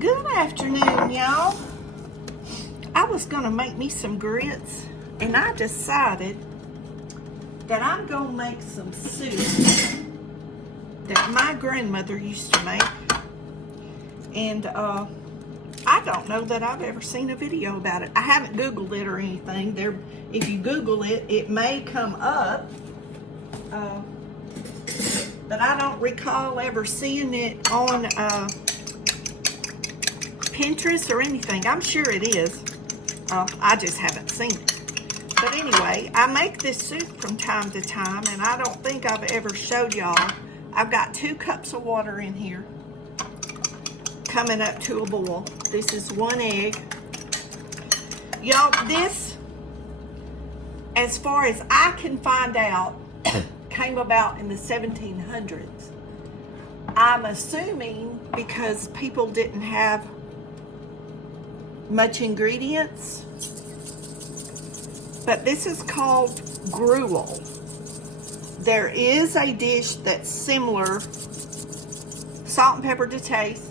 Good afternoon, y'all. I was gonna make me some grits, and I decided that I'm gonna make some soup that my grandmother used to make. And I don't know that I've ever seen a video about it. I haven't Googled it or anything. If you Google it, it may come up. But I don't recall ever seeing it on Pinterest or anything. I'm sure it is. I just haven't seen it. But anyway, I make this soup from time to time, and I don't think I've ever showed y'all. I've got 2 cups of water in here, coming up to a boil. This is 1 egg. Y'all, this, as far as I can find out, came about in the 1700s. I'm assuming because people didn't have much ingredients. But this is called gruel. There is a dish that's similar, salt and pepper to taste.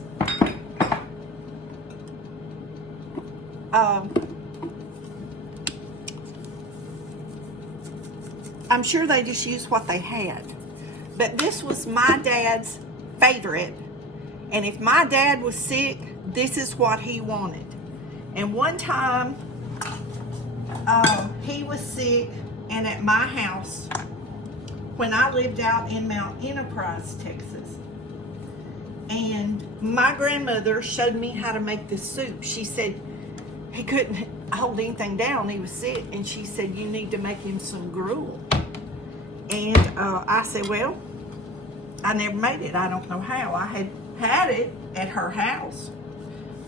I'm sure they just used what they had. But this was my dad's favorite. And if my dad was sick, this is what he wanted. And one time, he was sick, and at my house, when I lived out in Mount Enterprise, Texas, and my grandmother showed me how to make this soup. She said he couldn't hold anything down, he was sick, and she said, you need to make him some gruel. And I said, well, I never made it. I don't know how. I had it at her house,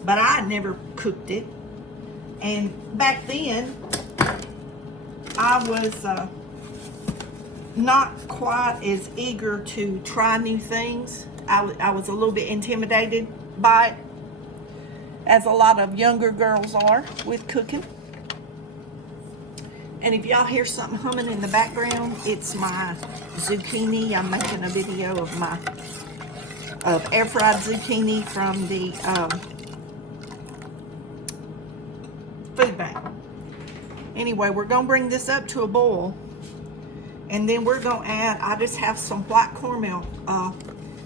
but I had never cooked it. And back then, I was not quite as eager to try new things. I was a little bit intimidated by it, as a lot of younger girls are with cooking. And if y'all hear something humming in the background, it's my zucchini. I'm making a video of air fried zucchini from the food bank. Anyway, we're gonna bring this up to a boil, and then we're gonna add, I just have some white cornmeal.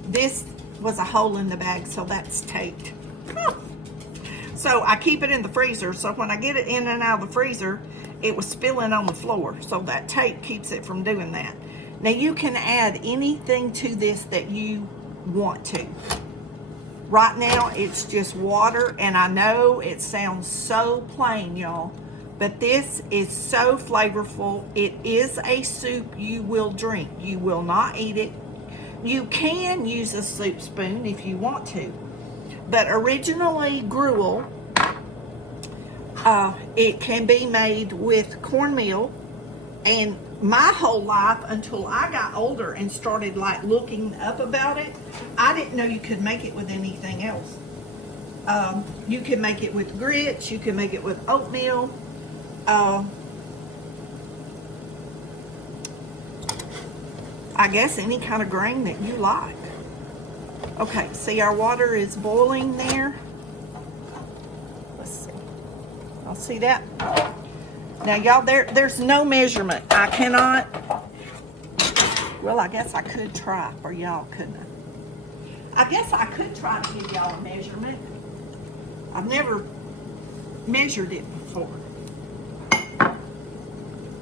This was a hole in the bag, so that's taped. So I keep it in the freezer, so when I get it in and out of the freezer, it was spilling on the floor, so that tape keeps it from doing that. Now you can add anything to this that you want to. Right now it's just water, and I know it sounds so plain, y'all, but this is so flavorful. It is a soup you will drink. You will not eat it. You can use a soup spoon if you want to, but originally gruel, it can be made with cornmeal. And my whole life, until I got older and started like looking up about it, I didn't know you could make it with anything else. You can make it with grits, you can make it with oatmeal. I guess any kind of grain that you like. Okay, see, our water is boiling there. Let's see. I'll see that. Now, y'all, there's no measurement. I cannot. Well, I guess I could try for y'all, couldn't I? I guess I could try to give y'all a measurement. I've never measured it before.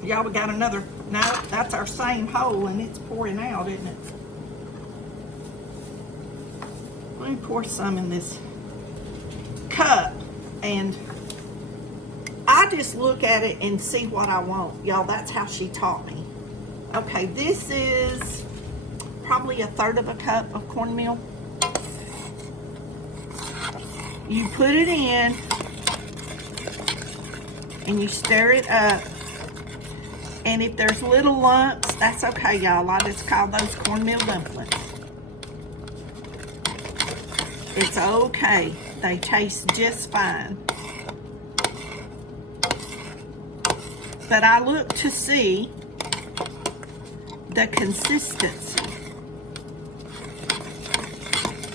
Y'all, we got another. No, that's our same hole, and it's pouring out, isn't it? Let me pour some in this cup, and I just look at it and see what I want. Y'all, that's how she taught me. Okay, this is probably 1/3 of a cup of cornmeal. You put it in, and you stir it up. And if there's little lumps, that's okay, y'all. I just call those cornmeal dumplings. It's okay. They taste just fine. But I look to see the consistency.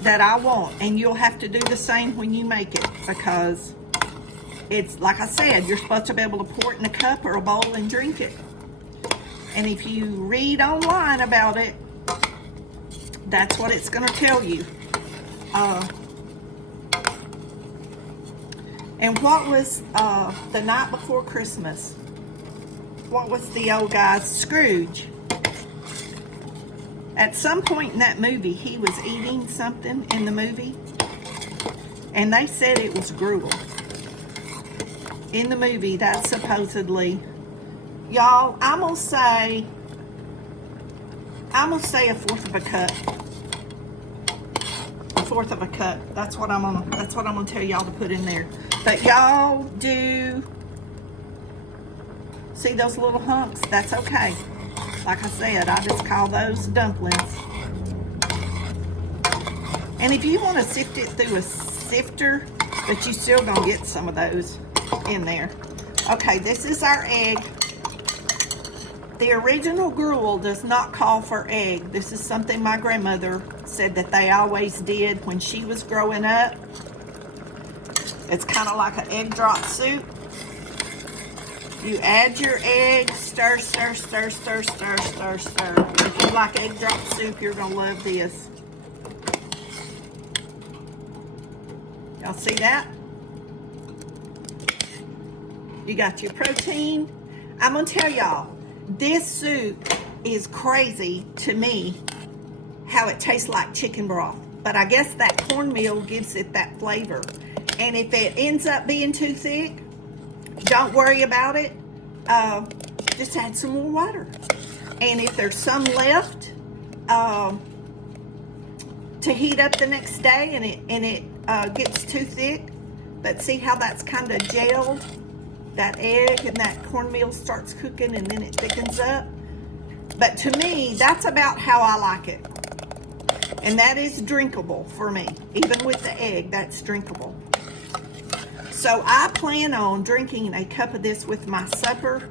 that I want. And you'll have to do the same when you make it, because it's, like I said, you're supposed to be able to pour it in a cup or a bowl and drink it. And if you read online about it, that's what it's going to tell you. And what was the night before Christmas? What was the old guy's, Scrooge? At some point in that movie, he was eating something in the movie, and they said it was gruel. In the movie, that's supposedly, y'all, I'm gonna say a fourth of a cup. A fourth of a cup. That's what I'm gonna tell y'all to put in there. But y'all do see those little hunks? That's okay. Like I said, I just call those dumplings. And if you want to sift it through a sifter, but you still gonna get some of those in there. Okay, this is our egg. The original gruel does not call for egg. This is something my grandmother said that they always did when she was growing up. It's kind of like an egg drop soup. You add your egg, stir, stir, stir, stir, stir, stir, stir. If you like egg drop soup, you're gonna love this. Y'all see that? You got your protein. I'm gonna tell y'all, this soup is crazy to me how it tastes like chicken broth. But I guess that cornmeal gives it that flavor. And if it ends up being too thick, don't worry about it. Just add some more water. And if there's some left to heat up the next day and it gets too thick, but see how that's kind of gelled? That egg and that cornmeal starts cooking and then it thickens up. But to me, that's about how I like it. And that is drinkable for me. Even with the egg, that's drinkable. So I plan on drinking a cup of this with my supper,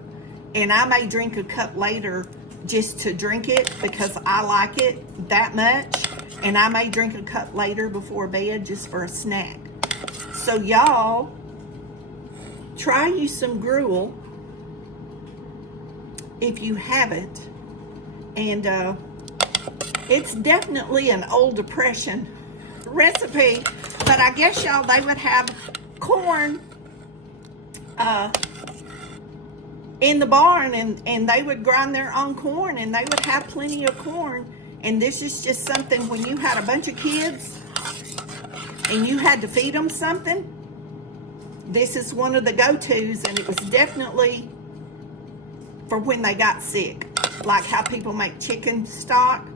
and I may drink a cup later just to drink it because I like it that much, and I may drink a cup later before bed just for a snack. So y'all, try you some gruel if you haven't, and it's definitely an old depression recipe, but I guess y'all, they would have corn in the barn, and they would grind their own corn, and they would have plenty of corn. And this is just something, when you had a bunch of kids and you had to feed them something, this is one of the go-tos, and it was definitely for when they got sick. Like how people make chicken stock,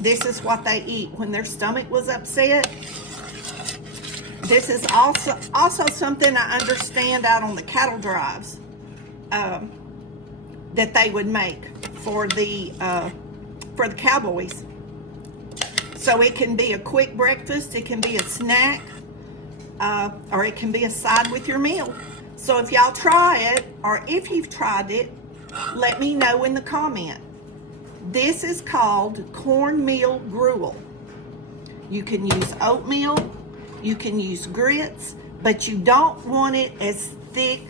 this is what they eat when their stomach was upset. This is also something I understand out on the cattle drives that they would make for the cowboys. So it can be a quick breakfast, it can be a snack, or it can be a side with your meal. So if y'all try it, or if you've tried it, let me know in the comment. This is called cornmeal gruel. You can use oatmeal, you can use grits, but you don't want it as thick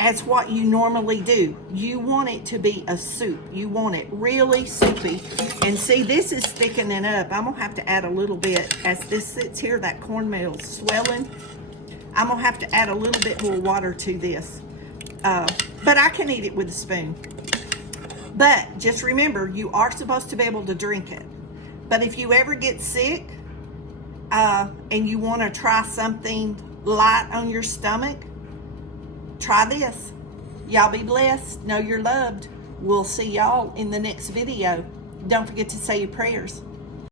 as what you normally do. You want it to be a soup. You want it really soupy. And see, this is thickening up. I'm gonna have to add a little bit. As this sits here, that cornmeal's swelling. I'm gonna have to add a little bit more water to this. But I can eat it with a spoon. But just remember, you are supposed to be able to drink it. But if you ever get sick and you want to try something light on your stomach, try this. Y'all be blessed. Know you're loved. We'll see y'all in the next video. Don't forget to say your prayers.